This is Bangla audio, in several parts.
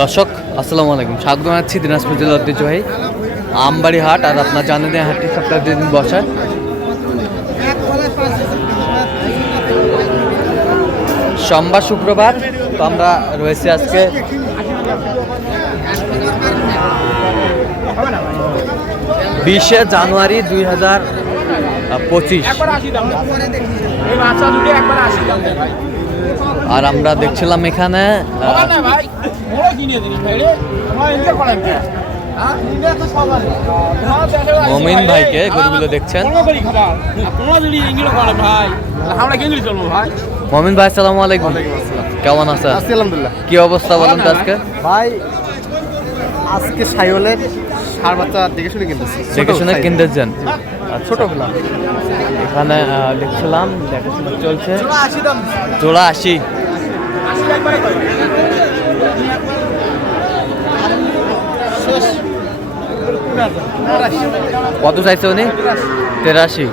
দর্শক, আসসালামু আলাইকুম। স্বাগত জানাচ্ছি দিনাজপুর জেলার ঐতিহ্যবাহী আমবাড়ি হাট আর আপনার জানেন এই হাটটি সপ্তাহে দিন বসায় সোমবার, শুক্রবার তো আমরা রয়েছি আজকে বিশে জানুয়ারি দুই হাজার পঁচিশ। আর আমরা দেখছিলাম এখানে হ্যাঁ মমিন ভাইকে গরুগুলো দেখছেন। মমিন ভাই আসসালামু আলাইকুম। কেমন আছেন? আলহামদুলিল্লাহ। কি অবস্থা বলেন তো আজকে? ভাই আজকে সাইওলের সার বাচ্চা দেখে শুনে কিনতেছি। দেখে শুনে কিনতেছেন? ছোটগুলা। এখানে দেখছিলাম দেখাশোনা চলছে। জোড়া আশি। কত চাইছে উনি? তেরাশি।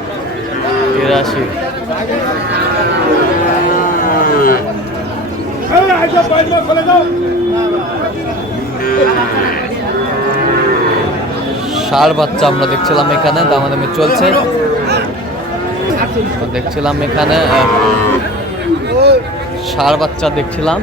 তেরাশি। ষাড় বাচ্চা আমরা দেখছিলাম এখানে দামাদামি চলছে। দেখছিলাম এখানে ষাড় বাচ্চা দেখছিলাম।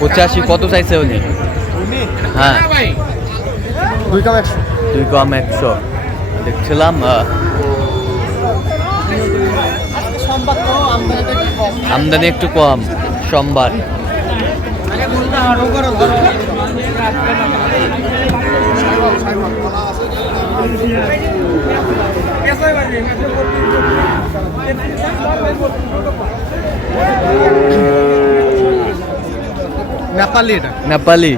পঁচাশি কত চাইছে উনি? হ্যাঁ। দুই কাম একশো। দুই কম একশো। দেখছিলাম আমদানি একটু কম সোমবার। নেপালি এটা। নেপালি।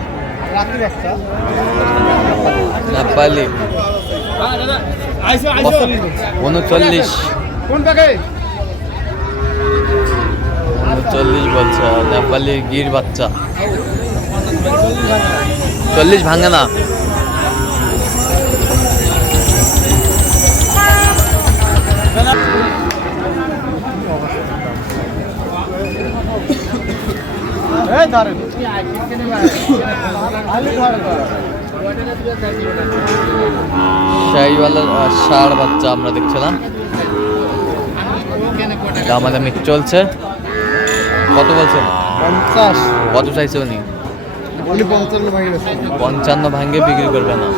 উনচল্লিশ। কোন টাকে উনচল্লিশ বলছে নেপালি গির বাচ্চা। চল্লিশ ভাঙে না। শাহিওয়ালার ষাঁড় বাচ্চা আমরা দেখছিলাম। দামাদামি চলছে। কত বলছেন? পঞ্চাশ। কত চাইছে উনি? পঞ্চান্ন ভাঙ্গে বিক্রি করবে না।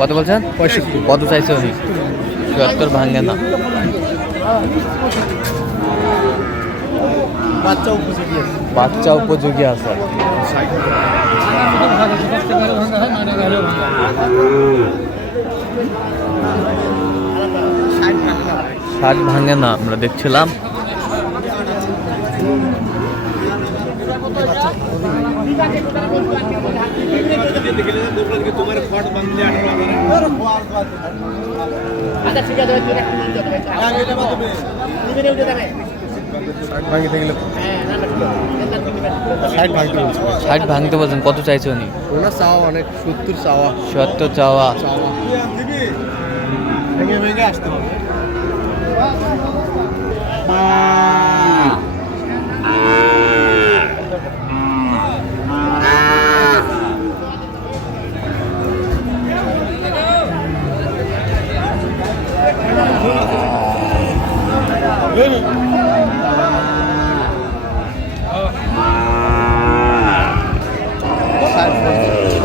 কত বলছেন? কত চাইছে উনি? চুয়াত্তর ভাঙ্গে না। বাচ্চা উপযোগী আছে। ষাট ভাঙে না আমরা দেখছিলাম। গেলে ষাট ভাঙতে বলছেন কত চাইছে উনি? ওনার চাওয়া অনেক সত্তর চাওয়া। সত্তর চাওয়া। চাওয়া। ভেঙে ভেঙে আসতে হবে।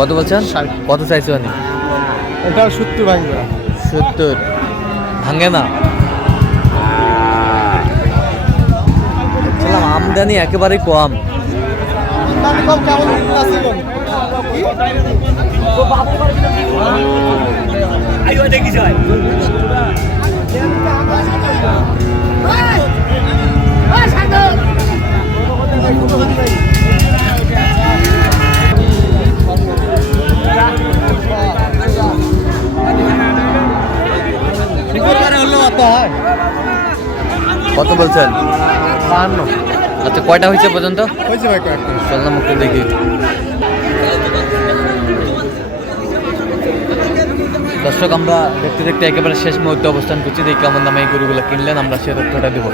কত বলছেন? কত চাইছে আমি এটা সত্তর ভাঙবে। সত্তর। ভাঙে না? আমদানি একেবারে কম। দেখি কত বলছেন? বাহান্ন। আচ্ছা কয়টা হয়েছে পর্যন্ত? হয়েছে ভাই কয়েকটা। চললাম একটু দেখি। দর্শক আমরা দেখতে দেখতে একেবারে শেষ মুহূর্তে অবস্থান করছি। দেখি কেমন দামে এই গরুগুলো কিনলেন আমরা সে তথ্যটা দেবো।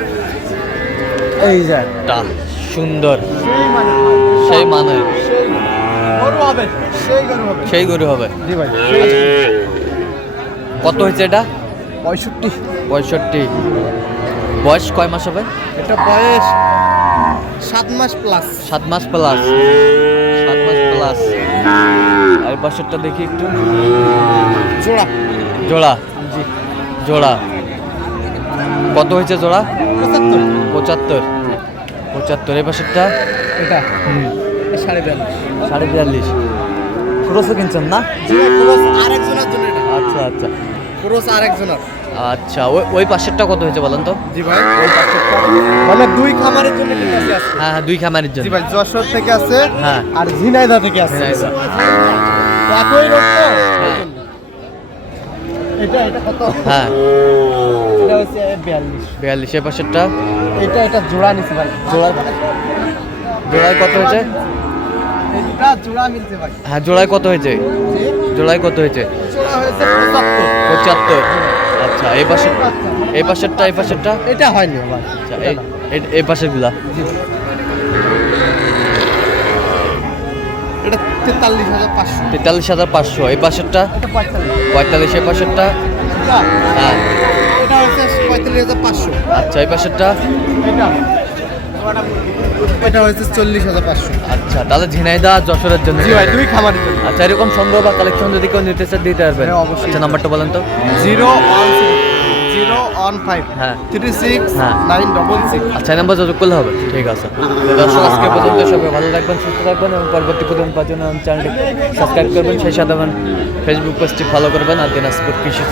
এই যে একটা সুন্দর সেই মানে সেই গরু হবে সেই গরু হবে। জি ভাই। কত হয়েছে এটা? পঁয়ষট্টি। পঁয়ষট্টি। বয়স কয় মাস হবে? এটা বয়স সাত মাস প্লাস সাত মাস প্লাস সাত মাস প্লাস আর বছরটা দেখি একটু। জোড়া। জোড়া? জি। জোড়া। কত হয়েছে জোড়া? পঁচাত্তর। পঁচাত্তর। পঁচাত্তর। এই বছরটা? এটা? সাড়ে বিয়াল্লিশ। সাড়ে বিয়াল্লিশ। ক্রোসও কিনছেন না? আরেকজনের জন্য আচ্ছা আচ্ছা। ক্রোস আরেকজনের। আচ্ছা ওই ওই পাশেরটা কত হয়েছে বলেন তো? জি ভাই ওই পাশেরটা। মানে দুই খামারের জন্য ঠিক আছে। হ্যাঁ হ্যাঁ দুই খামারের জন্য। জি ভাই যশোর থেকে আছে হ্যাঁ। আর ঝিনাইদা থেকে আছে। একই রোড তো হ্যাঁ। এটা এটা কত? হ্যাঁ। এটা হচ্ছে বিয়াল্লিশ। বিয়াল্লিশ এই পাশেরটা? এটা এটা জোড়া নিছে ভাই। জোড়া জোড়ায় কত হয়েছে? এই দুটা জোড়া মিলছে ভাই। হ্যাঁ জোড়ায় কত হয়েছে? জোড়ায় কত হয়েছে? জোড়া হয়েছে পঁচাত্তর। পঁচাত্তর। আচ্ছা এই পাশের এই পাশেরটা এই পাশেরটা? এটা হয়নি ভাই আচ্ছা এই এই- পাশেরগুলা। এটা তেতাল্লিশ হাজার পাঁচশো। তেতাল্লিশ হাজার পাঁচশো এই পাশেরটা? পঁয়তাল্লিশ। পঁয়তাল্লিশ এই পাশেরটা? হ্যাঁ। এটা হচ্ছে পঁয়তাল্লিশ হাজার পাঁচশো। আচ্ছা এই পাশেরটা? এটা এটা হচ্ছে চল্লিশ হাজার পাঁচশো। আচ্ছা তাহলে ঝিনাইদা যশোরের জন্য। জি ভাই দুই খামারের জন্য আচ্ছা এরকম সংগ্রহ বা কালেকশন যদি কেউ নিতে চান দিতে পারবেন। হ্যাঁ, অবশ্যই। আচ্ছা নাম্বারটা বলেন তো। Zero one zero one five হ্যাঁ। থ্রি সিক্স হ্যাঁ। Nine double six. আচ্ছা নাম্বার যোগাযোগ করলে হবে। ঠিক আছে। দর্শক আজকে পর্যন্ত সবাই ভালো থাকবেন সুস্থ থাকবেন এবং পরবর্তী জন্য চ্যানেলটি সাবস্ক্রাইব করবেন। সেই সাথে ফেসবুক পেজটি ফলো করবেন। আর দিনাজপুর কৃষি